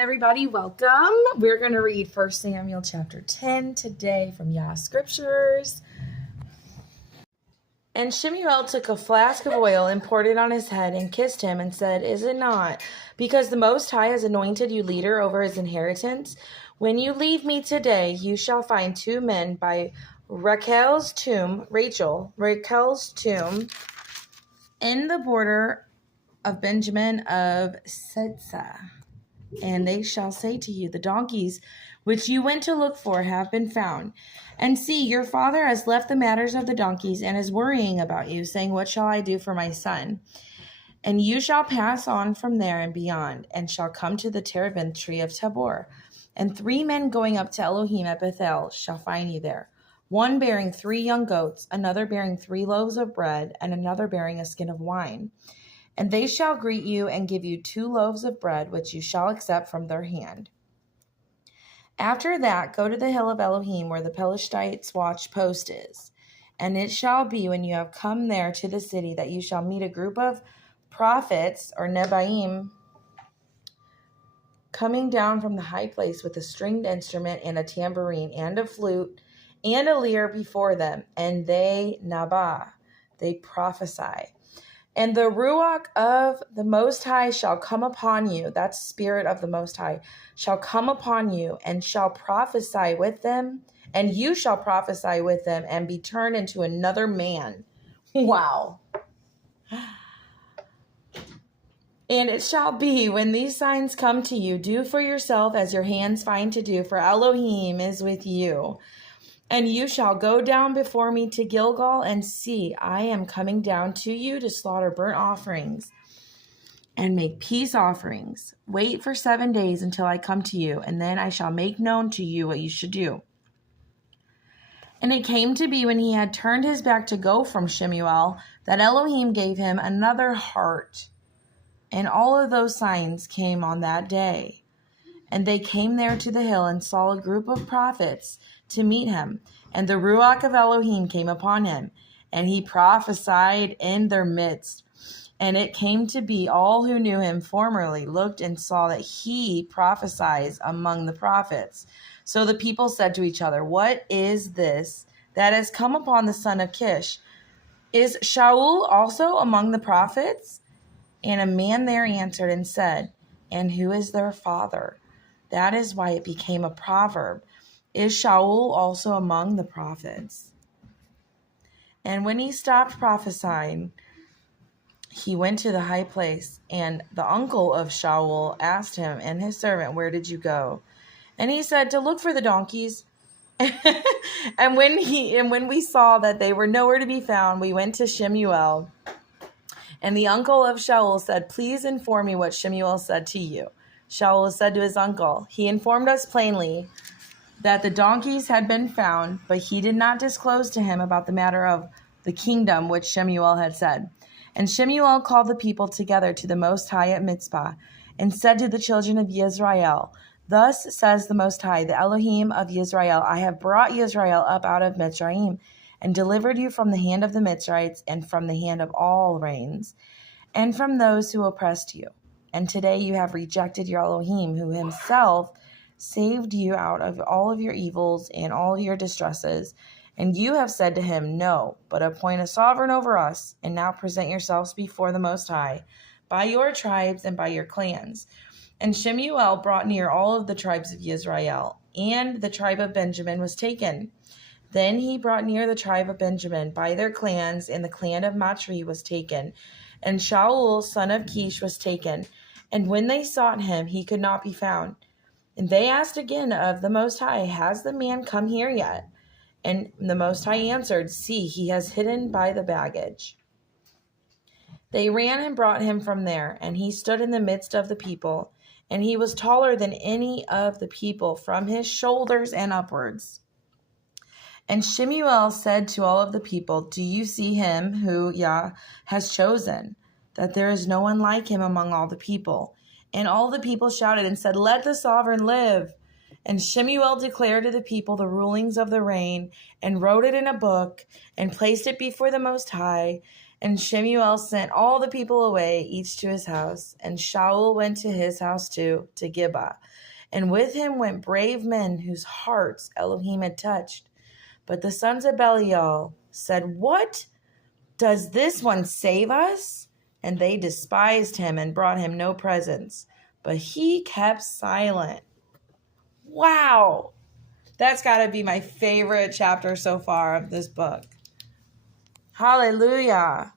everybody. Welcome. We're going to read 1 Samuel chapter 10 today from Yah Scriptures. And Shemuel took a flask of oil and poured it on his head and kissed him and said, "Is it not because the Most High has anointed you leader over his inheritance? When you leave me today, you shall find 2 men by Rachel's tomb, in the border of Benjamin of Setzah. And they shall say to you, the donkeys which you went to look for have been found. And see, your father has left the matters of the donkeys and is worrying about you, saying, what shall I do for my son? And you shall pass on from there and beyond, and shall come to the terebinth tree of Tabor. And 3 men going up to Elohim at Bethel shall find you there, one bearing 3 young goats, another bearing 3 loaves of bread, and another bearing a skin of wine. And they shall greet you and give you 2 loaves of bread, which you shall accept from their hand. After that, go to the hill of Elohim, where the Pelishtites' watch post is. And it shall be, when you have come there to the city, that you shall meet a group of prophets, or Nebaim, coming down from the high place with a stringed instrument and a tambourine and a flute and a lyre before them. And they prophesy. And the Ruach of the Most High shall come upon you, that Spirit of the Most High, shall come upon you, and shall prophesy with them, and you shall prophesy with them, and be turned into another man. Wow. And it shall be, when these signs come to you, do for yourself as your hands find to do, for Elohim is with you. And you shall go down before me to Gilgal, and see, I am coming down to you to slaughter burnt offerings and make peace offerings. Wait for 7 days until I come to you, and then I shall make known to you what you should do." And it came to be, when he had turned his back to go from Shemuel, that Elohim gave him another heart. And all of those signs came on that day. And they came there to the hill and saw a group of prophets to meet him. And the Ruach of Elohim came upon him, and he prophesied in their midst. And it came to be, all who knew him formerly looked and saw that he prophesies among the prophets. So the people said to each other, "What is this that has come upon the son of Kish? Is Shaul also among the prophets?" And a man there answered and said, "And who is their father?" That is why it became a proverb. Is Shaul also among the prophets? And when he stopped prophesying, he went to the high place, and the uncle of Shaul asked him and his servant, "Where did you go?" And he said, "To look for the donkeys." and when we saw that they were nowhere to be found, we went to Shemuel. And the uncle of Shaul said, "Please inform me what Shemuel said to you." Shaul said to his uncle, "He informed us plainly that the donkeys had been found, but he did not disclose to him about the matter of the kingdom which Shemuel had said." And Shemuel called the people together to the Most High at Mizpah, and said to the children of Yisrael, "Thus says the Most High, the Elohim of Yisrael, I have brought Yisrael up out of Mitzrayim, and delivered you from the hand of the Mitzrites, and from the hand of all reigns, and from those who oppressed you. And today you have rejected your Elohim, who himself saved you out of all of your evils and all your distresses. And you have said to him, 'No, but appoint a sovereign over us, and now present yourselves before the Most High, by your tribes and by your clans.' And Shemuel brought near all of the tribes of Israel, and the tribe of Benjamin was taken. Then he brought near the tribe of Benjamin by their clans, and the clan of Matri was taken. And Shaul, son of Kish, was taken. And when they sought him, he could not be found. And they asked again of the Most High, 'Has the man come here yet?' And the Most High answered, 'See, he has hidden by the baggage.' They ran and brought him from there, and he stood in the midst of the people, and he was taller than any of the people from his shoulders and upwards. And Shemuel said to all of the people, 'Do you see him who Yah has chosen, that there is no one like him among all the people?' And all the people shouted and said, 'Let the sovereign live.' And Shemuel declared to the people the rulings of the reign, and wrote it in a book, and placed it before the Most High. And Shemuel sent all the people away, each to his house. And Shaul went to his house too, to Gibeah. And with him went brave men whose hearts Elohim had touched. But the sons of Belial said, "What? Does this one save us?" And they despised him and brought him no presents. But he kept silent. Wow. That's got to be my favorite chapter so far of this book. Hallelujah.